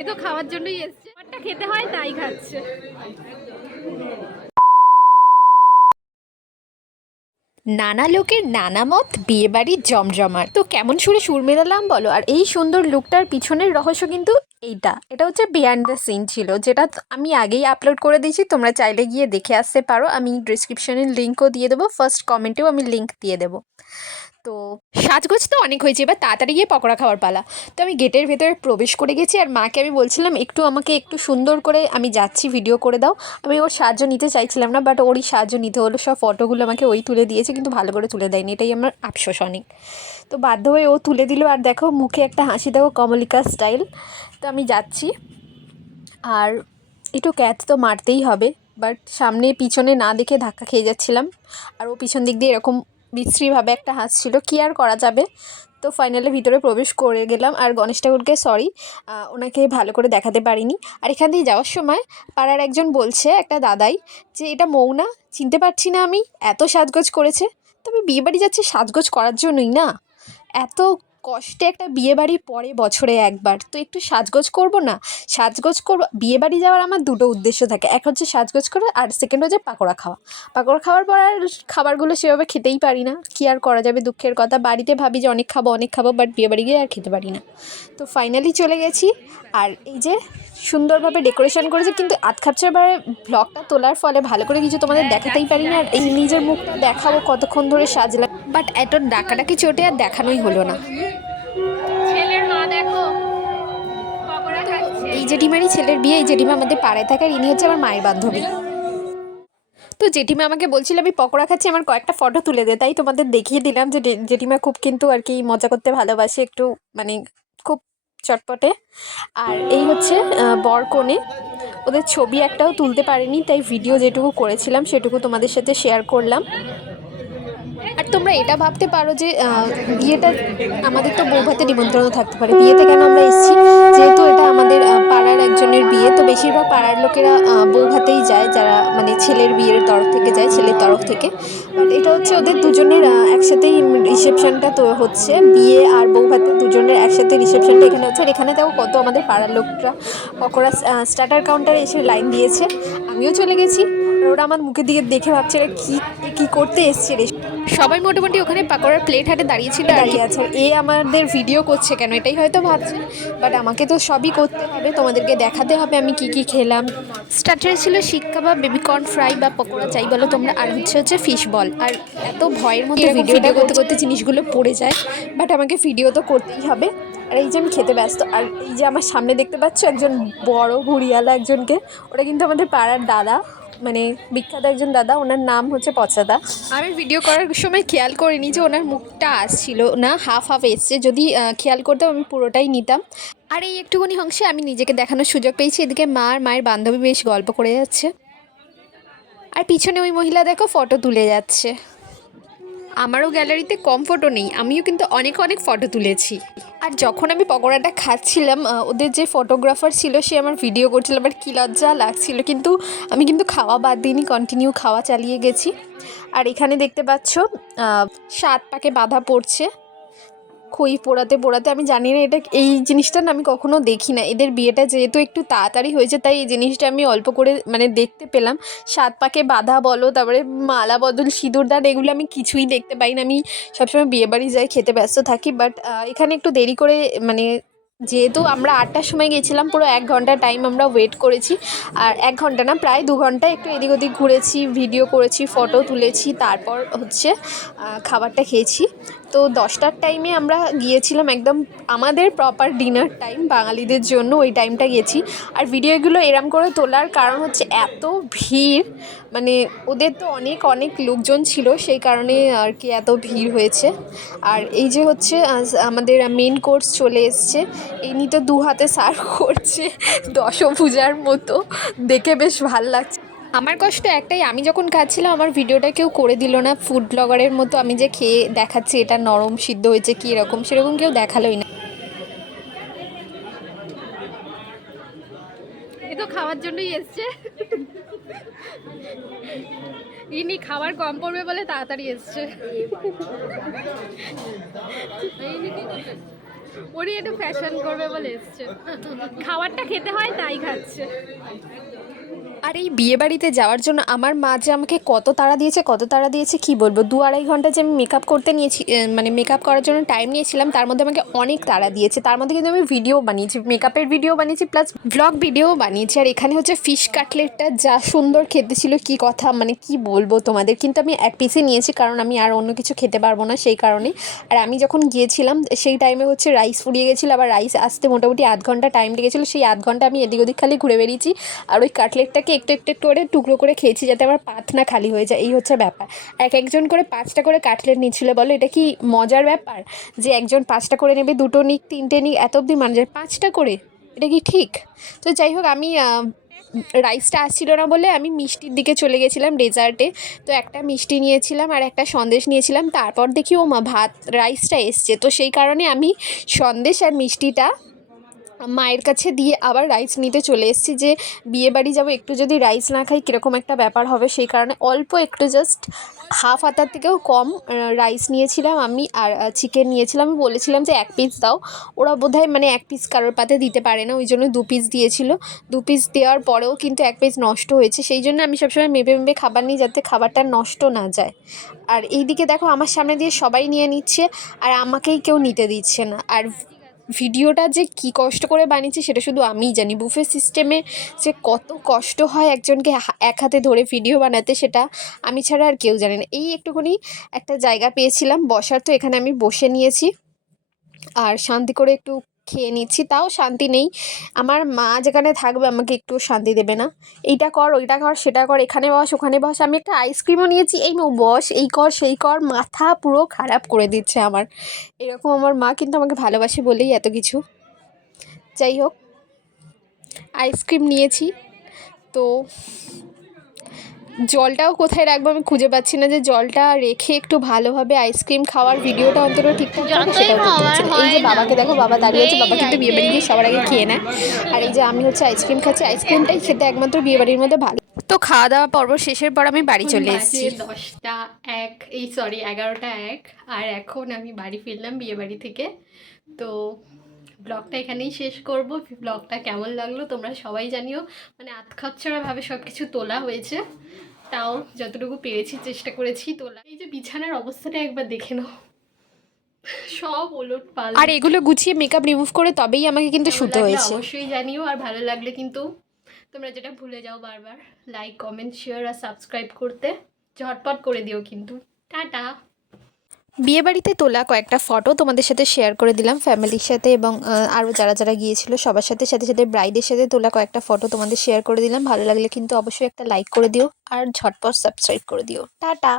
এ তো খাওয়ার জন্যই এসছে, খেতে হয় তাই খাচ্ছে। নানা লোকের নানা মত, বিয়ে বাড়ির জমজমাট। তো কেমন সুরে সুর মেলালাম বলো। আর এই সুন্দর লুকটার পিছনের রহস্য কিন্তু এটা হচ্ছে বিহাইন্ড দ্য সিন ছিল, যেটা আমি আগেই আপলোড করে দিয়েছি। তোমরা চাইলে গিয়ে দেখে আসতে পারো। আমি ডিসক্রিপশনের লিঙ্কও দিয়ে দেবো, ফার্স্ট কমেন্টেও আমি লিঙ্ক দিয়ে দেবো। তো সাজগোজ তো অনেক হয়েছে, এবার তাড়াতাড়ি গিয়ে পকোড়া খাওয়ার পালা। তো আমি গেটের ভেতরে প্রবেশ করে গেছি, আর মাকে আমি বলছিলাম আমাকে একটু সুন্দর করে, আমি যাচ্ছি ভিডিও করে দাও। আমি ওর সাহায্য নিতে চাইছিলাম না, বাট ওরই সাহায্য নিতে হলো। সব ফটোগুলো আমাকে ওই তুলে দিয়েছে, কিন্তু ভালো করে তুলে দেয়নি, এটাই আমার আফসোস অনেক। তো বাধ্য হয়ে ও তুলে দিল, আর দেখো মুখে একটা হাসি, দেখো কমলিকা স্টাইল। তো আমি যাচ্ছি, আর একটু ক্যাচ তো মারতেই হবে, বাট সামনে পিছনে না দেখে ধাক্কা খেয়ে যাচ্ছিলাম। আর ও পিছন দিক দিয়ে এরকম বিশ্রীভাবে একটা হাসছিল, কী আর করা যাবে। তো ফাইনালি ভিতরে প্রবেশ করে গেলাম, আর গণেশ ঠাকুরকে সরি, ওনাকে ভালো করে দেখাতে পারিনি। আর এখান দিয়ে যাওয়ার সময় পাড়ার একজন বলছে, একটা দাদাই, যে এটা মৌনা, চিনতে পারছি না আমি, এত সাজগোজ করেছে। তো আমি বিয়েবাড়ি যাচ্ছি সাজগোজ করার জন্যই না, এত কষ্টে একটা বিয়েবাড়ি পরে বছরে একবার, তো একটু সাজগোজ করব না? সাজগোজ করবো, বিয়েবাড়ি যাওয়ার আমার দুটো উদ্দেশ্য থাকে, এক হচ্ছে সাজগোজ করা, আর সেকেন্ড হচ্ছে পাকোড়া খাওয়া। পাকোড়া খাওয়ার পর আর খাবারগুলো সেভাবে খেতেই পারি না, কী আর করা যাবে, দুঃখের কথা। বাড়িতে ভাবি যে অনেক খাবো, বাট বিয়েবাড়ি গিয়ে আর খেতে পারি না। তো ফাইনালি চলে গেছি, আর এই যে সুন্দরভাবে ডেকোরেশন করেছে, কিন্তু আধখাপচারভাবে ব্লগটা তোলার ফলে ভালো করে কিছু তোমাদের দেখাতেই পারি না। আর এই নিজের মুখটা দেখাবো কতক্ষণ ধরে সাজলাম, বাট এত ডাকাডাকি চোটে আর দেখানোই হলো না। ছেলের মা দেখো পকোড়া খাচ্ছে। এই জেঠিমারই ছেলের বিয়ে, এই জেঠিমা আমাদের পাড়ায় থাকার, ইনি হচ্ছে আমার মায়ের বান্ধবী। তো জেঠিমা আমাকে বলছিল আমি পকোড়া খাচ্ছি, আমার কয়েকটা ফটো তুলে দে, তাই তোমাদের দেখিয়ে দিলাম যে জেঠিমা খুব কিন্তু আর কি মজা করতে ভালোবাসে, একটু মানে খুব চটপটে। আর এই হচ্ছে বর কনে, ওদের ছবি একটাও তুলতে পারিনি, তাই ভিডিও যেটুকু করেছিলাম সেটুকু তোমাদের সাথে শেয়ার করলাম। আর তোমরা এটা ভাবতে পারো যে বিয়েটা আমাদের তো বৌভাতে নিমন্ত্রণ থাকতে পারে, বিয়েতে কেন আমরা এসেছি? যেহেতু এটা আমাদের পাড়ার একজনের বিয়ে, তো বেশিরভাগ পাড়ার লোকেরা বৌভাতেই যায়, যারা মানে ছেলের বিয়ের তরফ থেকে যায়, ছেলের তরফ থেকে। বাট এটা হচ্ছে ওদের দুজনের একসাথেই রিসেপশনটা তো হচ্ছে, বিয়ে আর বৌভাতে দুজনের একসাথে রিসেপশনটা এখানে হচ্ছে। আর এখানে দেখো কত আমাদের পাড়ার লোকরা পকোড়া স্টার্টার কাউন্টারে এসে লাইন দিয়েছে, আমিও চলে গেছি। আর ওরা আমার মুখের দিকে দেখে ভাবছে এরা কী করতে এসছে রে। সবাই মোটামুটি ওখানে পাকোড়ার প্লেট হাতে দাঁড়িয়েছিল, দাঁড়িয়ে আছে, এ আমাদের ভিডিও করছে কেন, এটাই হয়তো ভাবছে। বাট আমাকে তো সবই করতে হবে, তোমাদেরকে দেখাতে হবে আমি কি কি খেলাম। স্টার্টারে ছিল শিক কাবাব, বেবিকর্ন ফ্রাই বা পকোড়া যাই বলো তোমরা, আর হচ্ছে ফিশ বল। আর এত ভয়ের মধ্যে ভিডিওটা করতে করতে জিনিসগুলো পড়ে যায়, বাট আমাকে ভিডিও তো করতেই হবে। আর এই যে আমি খেতে ব্যস্ত, আর এই যে আমার সামনে দেখতে পাচ্ছ একজন বড় ভুঁড়িয়ালা একজনকে, ওটা কিন্তু আমাদের পাড়ার দাদা, মানে বিখ্যাত একজন দাদা, ওনার নাম হচ্ছে পচাদা। আমি ভিডিও করার সময় খেয়াল করিনি যে ওনার মুখটা আসছিল না, হাফ হাফ এসছে, যদি খেয়াল করতাম আমি পুরোটাই নিতাম। আর এই একটুখানি অংশে আমি নিজেকে দেখানোর সুযোগ পেয়েছি। এদিকে মা আর মায়ের বান্ধবী বেশ গল্প করে যাচ্ছে, আর পিছনে ওই মহিলা দেখো ফটো তুলে যাচ্ছে। আমারও গ্যালারিতে কম ফটো নেই, আমিও কিন্তু অনেক অনেক ফটো তুলেছি। আর যখন আমি পকোড়াটা খাচ্ছিলাম, ওদের যে ফটোগ্রাফার ছিল সে আমার ভিডিও করছিল, আমার কী লজ্জা লাগছিল, কিন্তু আমি কিন্তু খাওয়া বাদ দিইনি, কন্টিনিউ খাওয়া চালিয়ে গেছি। আর এখানে দেখতে পাচ্ছ 7 পাকে বাঁধা পড়ছে, খই পোড়াতে পোড়াতে। আমি জানি না এটা, এই জিনিসটা না আমি কখনো দেখি না। এদের বিয়েটা যেহেতু একটু তাড়াতাড়ি হয়েছে, তাই এই জিনিসটা আমি অল্প করে মানে দেখতে পেলাম। 7 পাকে বাঁধা বলো, তারপরে মালা বদল, সিঁদুরদান, এগুলো আমি কিছুই দেখতে পাই না। আমি সবসময় বিয়েবাড়ি যাই, খেতে ব্যস্ত থাকি, বাট এখানে একটু দেরি করে, মানে যেহেতু আমরা 8টার সময় গেছিলাম, পুরো 1 ঘন্টা টাইম আমরা ওয়েট করেছি। আর 1 ঘন্টা না, প্রায় 2 ঘন্টা একটু এদিক ওদিক ঘুরেছি, ভিডিও করেছি, ফটো তুলেছি, তারপর হচ্ছে খাবারটা খেয়েছি। তো 10টার টাইমে আমরা গিয়েছিলাম, একদম আমাদের প্রপার ডিনার টাইম বাঙালিদের জন্য, ওই টাইমটা গেছি। আর ভিডিওগুলো এরম করে তোলার কারণ হচ্ছে এত ভিড়, মানে ওদের তো অনেক অনেক লোকজন ছিল, সেই কারণে আর কি এত ভিড় হয়েছে। আর এই যে হচ্ছে আমাদের মেন কোর্স চলে এসছে, এমনি তো 2 হাতে সার্ভ করছে দশভুজার মতো, দেখে বেশ ভাল লাগছে। আমার কষ্ট একটাই, আমি যখন খাচ্ছিলাম আমার ভিডিওটা কেউ করে দিল না, ফুড ব্লগারের মতো আমি যে খেয়ে দেখাচ্ছি এটা নরম সিদ্ধ হয়েছে কি এরকম, সেরকম কেউ দেখালোই না। এ তো খাওয়ার জন্যই এসছে। ইনি খাবার কম পড়বে বলে তাড়াতাড়ি এসছে। উনি একটু ফ্যাশন করবে বলে এসছে। খাবারটা খেতে হয় তাই খাচ্ছে। আর এই বিয়েবাড়িতে যাওয়ার জন্য আমার মা যে আমাকে কত তাড়া দিয়েছে কী বলবো, 2-2.5 ঘন্টা যে আমি মেকআপ করতে নিয়েছি, মানে মেকআপ করার জন্য টাইম নিয়েছিলাম, তার মধ্যে আমাকে অনেক তাড়া দিয়েছে। তার মধ্যে কিন্তু আমি ভিডিও বানিয়েছি, মেকআপের ভিডিও বানিয়েছি, প্লাস ভ্লগ ভিডিও বানিয়েছি। আর এখানে হচ্ছে ফিশ কাটলেটটা যা সুন্দর খেতে ছিল, কী কথা, মানে কি বলবো তোমাদের। কিন্তু আমি এক পিসই নিয়েছি, কারণ আমি আর অন্য কিছু খেতে পারবো না সেই কারণে। আর আমি যখন গিয়েছিলাম সেই টাইমে হচ্ছে রাইস ফুরিয়ে গেছিলো, আবার রাইস আসতে মোটামুটি 1/2 ঘন্টা টাইম লেগেছিলো। সেই 1/2 ঘন্টা আমি এদিক ওদিক খালি ঘুরে বেরিয়েছি, আর ওই কাটলেটটাকে একটু একটু একটু করে টুকরো করে খেয়েছি, যাতে আমার পাত না খালি হয়ে যায়। এই হচ্ছে ব্যাপার। একজন করে 5টা করে কাটলেট নিচ্ছিল। বলো এটা কি মজার ব্যাপার যে একজন 5টা করে নেবে, 2টো নিক 3টে নিক, এত অবধি মানুষ 5টা করে, এটা কি ঠিক? তো যাই হোক, আমি রাইসটা আসছিল না বলে আমি মিষ্টির দিকে চলে গেছিলাম, ডেজার্টে। তো একটা মিষ্টি নিয়েছিলাম আর একটা সন্দেশ নিয়েছিলাম। তারপর দেখি ও মা, রাইসটা এসছে। তো সেই কারণে আমি সন্দেশ আর মিষ্টিটা মায়ের কাছে দিয়ে আবার রাইস নিতে চলে এসেছি, যে বিয়েবাড়ি যাবো, একটু যদি রাইস না খাই কীরকম একটা ব্যাপার হবে। সেই কারণে অল্প একটু, জাস্ট হাফ হাতার থেকেও কম রাইস নিয়েছিলাম আমি। আর চিকেন নিয়েছিলাম। আমি বলেছিলাম যে 1 পিস দাও, ওরা বোধহয় মানে 1 পিস কারোর পাতে দিতে পারে না, ওই জন্য 2 পিস দিয়েছিল। 2 পিস দেওয়ার পরেও কিন্তু 1 পিস নষ্ট হয়েছে। সেই জন্য আমি সবসময় মেপে মেপে খাবার নিই, যাতে খাবারটা নষ্ট না যায়। আর এইদিকে দেখো, আমার সামনে দিয়ে সবাই নিয়ে নিচ্ছে, আর আমাকেই কেউ নিতে দিচ্ছে না। আর ভিডিওটা যে কী কষ্ট করে বানিয়েছি সেটা শুধু আমিই জানি। বুফে সিস্টেমে যে কত কষ্ট হয় একজনকে এক হাতে ধরে ভিডিও বানাতে, সেটা আমি ছাড়া আর কেউ জানে না। এই একটুখানি একটা জায়গা পেয়েছিলাম বসার, তো এখানে আমি বসে নিয়েছি আর শান্তি করে একটু খেয়ে নিচ্ছি। তাও শান্তি নেই, আমার মা যেখানে থাকবে আমাকে একটু শান্তি দেবে না। এইটা কর, ওইটা কর, সেটা কর, এখানে বস, ওখানে বস। আমি একটা আইসক্রিমও নিয়েছি, এই বস, এই কর, সেই কর, মাথা পুরো খারাপ করে দিচ্ছে আমার। এরকম আমার মা, কিন্তু আমাকে ভালোবাসে বলেই এত কিছু। যাই হোক, আইসক্রিম নিয়েছি। তো জলটাও কোথায় রাখবো আমি খুঁজে পাচ্ছি না, যে জলটা রেখে একটু ভালোভাবে আইসক্রিম খাওয়ার ভিডিওটা অন্তত ঠিকঠাক থাকে, সেটাও করতে হচ্ছে না। এই যে বাবাকে দেখো, বাবা দাঁড়িয়ে আছে, বাবা কিন্তু বিয়েবাড়ি গিয়ে সবার আগে খেয়ে নেয়। আর এই যে আমি হচ্ছে আইসক্রিম খাচ্ছি, আইসক্রিমটাই খেতে একমাত্র বিয়েবাড়ির মধ্যে ভালো। তো খাওয়া দাওয়া পর্ব শেষের পর আমি বাড়ি চলে এসেছি। 11টা 1, আর এখন আমি বাড়ি ফিরলাম বিয়েবাড়ি থেকে। তো ব্লগটা এখানেই শেষ করব। ব্লগটা কেমন লাগলো তোমরা সবাই জানিও। মানে আধখাচ্ছাড়াভাবে সব কিছু তোলা হয়েছে, তাও যতটুকু পেরেছি চেষ্টা করেছি তোলা। এই যে বিছানার অবস্থাটা একবার দেখে নাও, সব ওলট পালট। আর এগুলো গুছিয়ে মেকআপ রিমুভ করে তবেই আমাকে কিন্তু শুতে হয়েছে। অবশ্যই জানিও। আর ভালো লাগলে কিন্তু তোমরা যেটা ভুলে যাও বারবার, লাইক, কমেন্ট, শেয়ার আর সাবস্ক্রাইব করতে ঝটপট করে দিও কিন্তু। টাটা। বিয়েবাড়িতে তোলা কয়েকটা ফটো তোমাদের সাথে শেয়ার করে দিলাম ফ্যামিলির সাথে, এবং আরও যারা যারা গিয়েছিল সবার সাথে, সাথে সাথে ব্রাইডের সাথে তোলা কয়েকটা ফটো তোমাদের শেয়ার করে দিলাম। ভালো লাগলে কিন্তু অবশ্যই একটা লাইক করে দিও, আর ঝটপট সাবস্ক্রাইব করে দিও। টাটা।